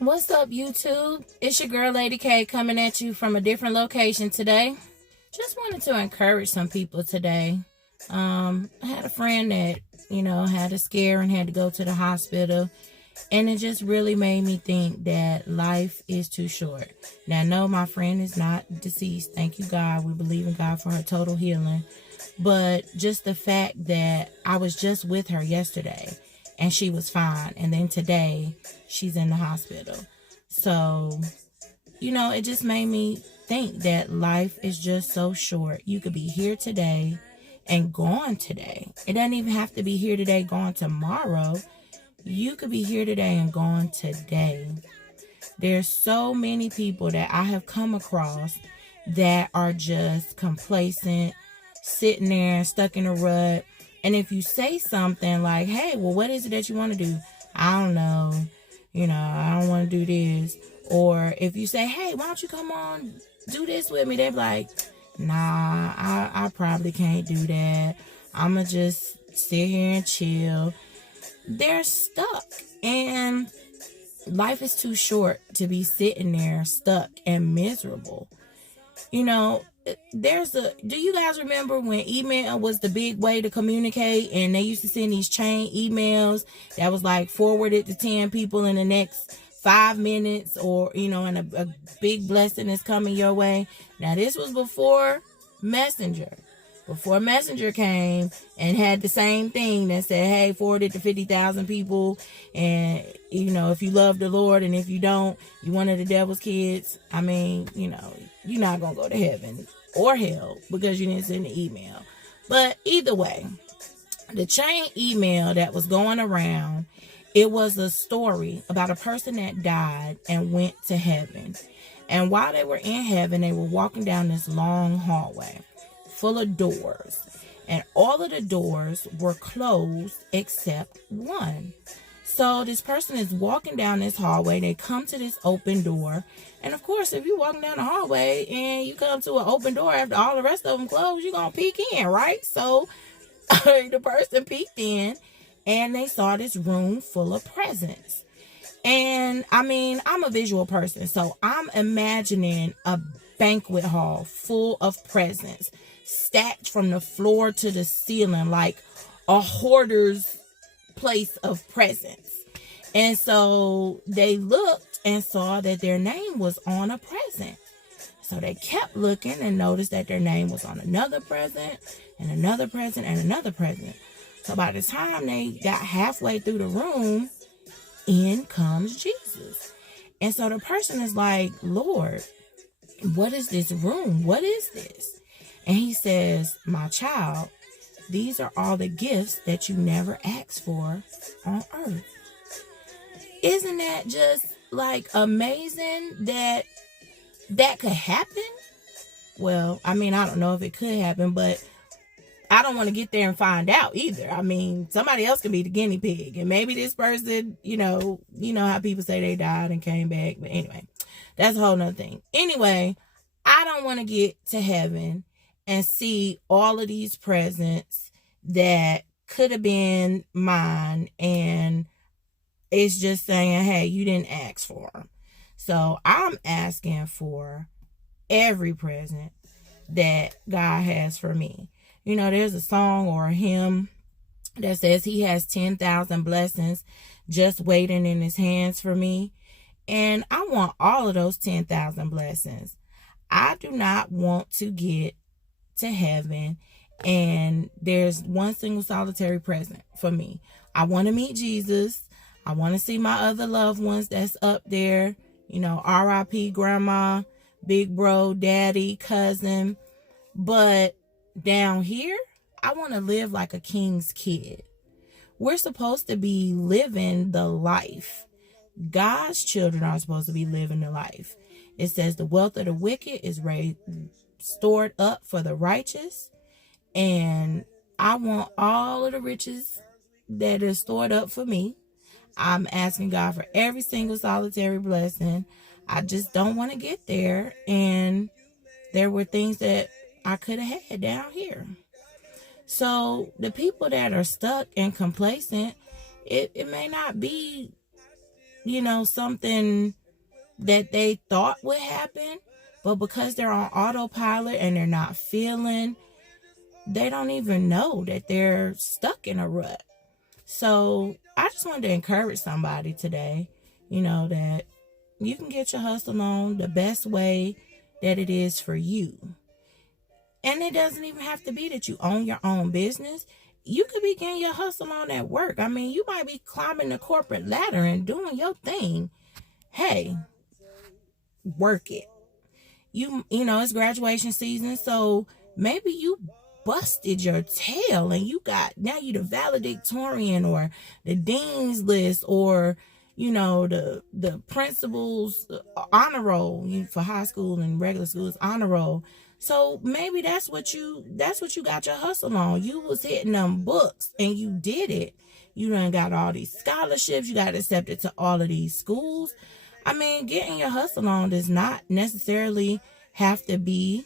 What's up, YouTube? It's your girl, Lady K, coming at you from a different location today. Just wanted to encourage some people today. I had a friend that, had a scare and had to go to the hospital. And it just really made me think that life is too short. Now, no, my friend is not deceased. Thank you, God. We believe in God for her total healing. But just the fact that I was just with her yesterday and she was fine. And then today she's in the hospital. So, it just made me think that life is just so short. You could be here today and gone today. It doesn't even have to be here today, gone tomorrow. You could be here today and gone today. There's so many people that I have come across that are just complacent, sitting there, stuck in a rut. And if you say something like, hey, well, what is it that you want to do? I don't know. I don't want to do this. Or if you say, hey, why don't you come on, do this with me? They're like, nah, I probably can't do that. I'm going to just sit here and chill. They're stuck. And life is too short to be sitting there stuck and miserable. Do you guys remember when email was the big way to communicate, and they used to send these chain emails that was like forwarded to 10 people in the next 5 minutes, or, and a big blessing is coming your way. Now, this was before Messenger. Before Messenger came and had the same thing that said, hey, forward it to 50,000 people. And, if you love the Lord, and if you don't, you one of the devil's kids. I mean, you're not going to go to heaven or hell because you didn't send the email. But either way, the chain email that was going around, it was a story about a person that died and went to heaven. And while they were in heaven, they were walking down this long hallway full of doors, and all of the doors were closed except one. So this person is walking down this hallway. They come to this open door, and of course, if you're walking down the hallway and you come to an open door after all the rest of them closed, you're gonna peek in, right? So the person peeked in, and they saw this room full of presents. And I mean, I'm a visual person, so I'm imagining a banquet hall full of presents stacked from the floor to the ceiling, like a hoarder's place of presents. And so they looked and saw that their name was on a present. So they kept looking and noticed that their name was on another present and another present and another present. So by the time they got halfway through the room, in comes Jesus. And so the person is like, Lord, what is this room? What is this? And he says, my child, these are all the gifts that you never asked for on earth. Isn't that just like amazing that could happen? Well, I mean, I don't know if it could happen, but I don't want to get there and find out either. I mean, somebody else can be the guinea pig, and maybe this person, you know how people say they died and came back. But anyway, that's a whole nother thing. Anyway, I don't want to get to heaven and see all of these presents that could have been mine, and it's just saying, hey, you didn't ask for them. So I'm asking for every present that God has for me. There's a song or a hymn that says he has 10,000 blessings just waiting in his hands for me. And I want all of those 10,000 blessings. I do not want to get to heaven and there's one single solitary present for me. I want to meet Jesus. I want to see my other loved ones that's up there. R.I.P. grandma, big bro, daddy, cousin. But down here, I want to live like a king's kid. We're supposed to be living the life. God's children are supposed to be living the life. It says the wealth of the wicked is stored up for the righteous. And I want all of the riches that is stored up for me. I'm asking God for every single solitary blessing. I just don't want to get there. And there were things that I could have had down here. So the people that are stuck and complacent, it may not be something that they thought would happen, but because they're on autopilot and they're not feeling, they don't even know that they're stuck in a rut. So I just wanted to encourage somebody today, that you can get your hustle on the best way that it is for you. And it doesn't even have to be that you own your own business. You could be getting your hustle on at work. I mean, you might be climbing the corporate ladder and doing your thing. Hey, work it. It's graduation season, so maybe you busted your tail and now you the valedictorian or the dean's list or the principal's honor roll for high school and regular schools honor roll. So maybe that's what you got your hustle on. You was hitting them books and you did it. You done got all these scholarships. You got accepted to all of these schools. I mean, getting your hustle on does not necessarily have to be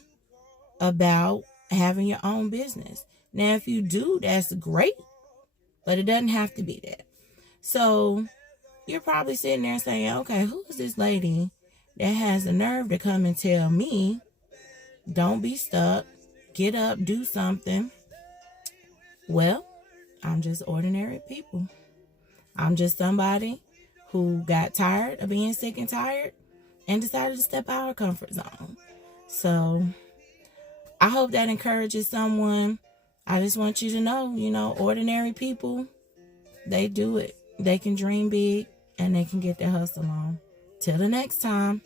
about having your own business. Now, if you do, that's great, but it doesn't have to be that. So you're probably sitting there saying, okay, who is this lady that has the nerve to come and tell me, don't be stuck, get up, do something? Well, I'm just ordinary people. I'm just somebody who got tired of being sick and tired and decided to step out of her comfort zone. So I hope that encourages someone. I just want you to know, ordinary people, they do it. They can dream big and they can get their hustle on. Till the next time.